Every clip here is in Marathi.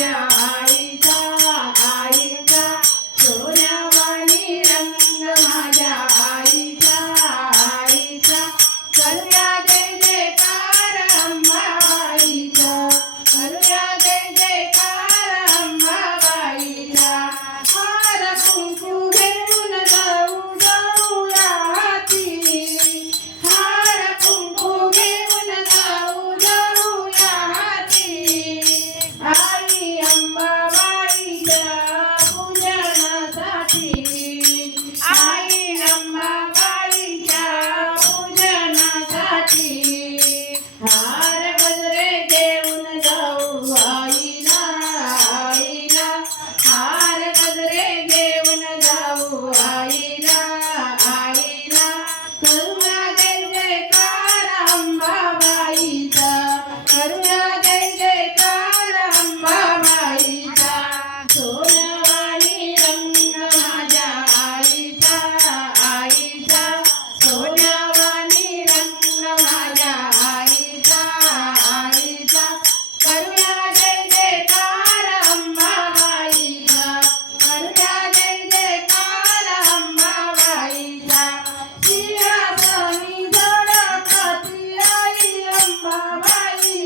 माझ्या आईचा आईचा सोन्यावाणी रंग माझ्या आईचा आईचा करूया जय जयकार अंबाबाईचा करूया जय जयकार अंबाबाईचा हार कुंकू घेऊन जाऊ जाऊया हाती हार कुंकू घेऊन जाऊ जाऊया हाती आई अंबाबाईच्या पूजनासाठी आई अंबाबाईच्या पूजनासाठी हार गजरे घेऊन जाऊ आईला आईला हार गजरे घेऊन जाऊ आईला आईला करूया जय जयकार अंबाबाईचा करूया जय जयकार अंबाबाईचा सोन्यावाणी रंग माझ्या आईचा आईचा सोन्यावाणी रंग माझ्या आईचा आईचा करूया जय जयकार अंबाबाईचा करूया जय जयकार अंबाबाईचा सिंहासनी झळकती आई अंबाबाई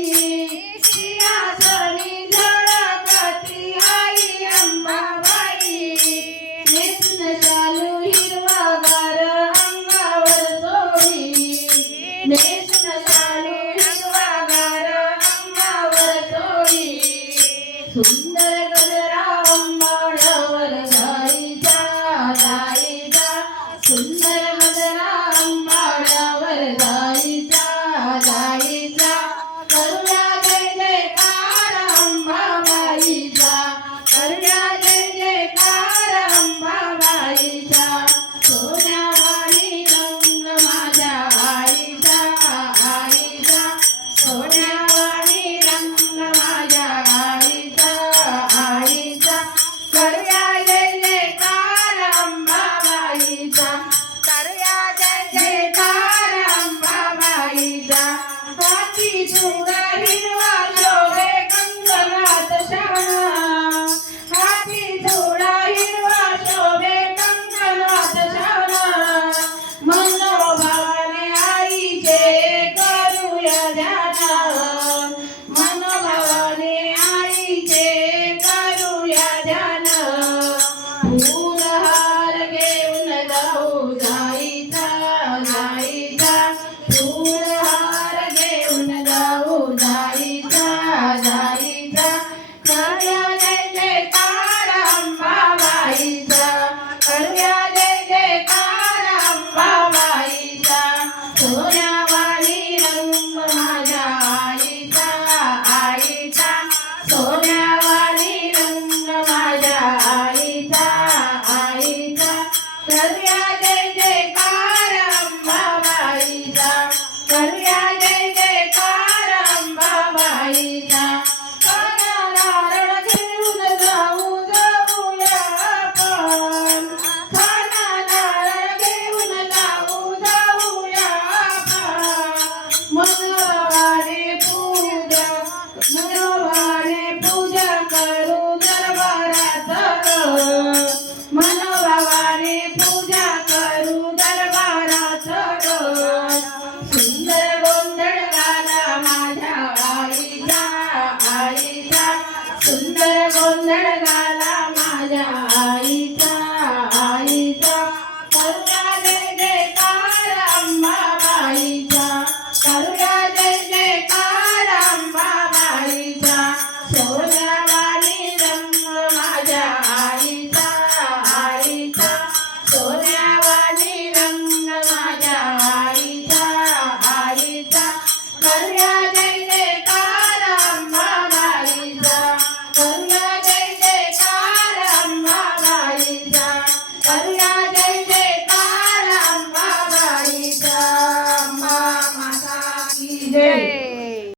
सिंहासनी झळकती आई अंबाबाई नेसून चालू हिरवागार अंगावर सोडी नेसून चालू हिरवागार अंगावर सोडी सुंदर गजरा अंबाड्यावर जाईचा जाईचा सुंदर गजरा अंबाड्यावर जाईचा जाईचा करूया जय जयकार अंबाबाईचा करूया जय जयकार अंबाबाईचा सोन्यावाणी रंग माझ्या आईचा आईचा सोन्यावाणी रंग माझ्या आईचा आईचा करूया जय जयकार अंबाबाईचा करूया जय जयकार अंबाबाईचा हाती चुडा हिरवा शोभे कंकणात शाणा हाती चुडा हिरवा शोभे कंकणात शाणा मनोभावाने आईचे करूया ध्यान मनोभावाने आईचे करूया ध्यान फूलहार घेऊन जाऊ जाईचा जाईचा फूलहार घेऊन जाऊ जाईचा जाईचा करूया जय जयकार अंबाबाईचा करूया जय जयकार अंबाबाईचा सोन्यावाणी रंग माझ्या आईचा आईचा सोन्यावाणी रंग माझ्या आईचा आईचा करूया जय जयकार अंबाबाईचा करूया जय जयकार अंबाबाईचा काना नारळ घेऊन जाऊ जाऊया आपण काना नारळ घेऊन जाऊ जाऊया आपण मनोभावाने पूजा करू दरबारात मनोभावाने पूजा करू दरबारात सुंदर गोंधळ घाला माझ्या आईचा आईचा सुंदर गोंधळ घाला माझ्या आईचा आईचा करूया जय जयकार अंबाबाईचा करूया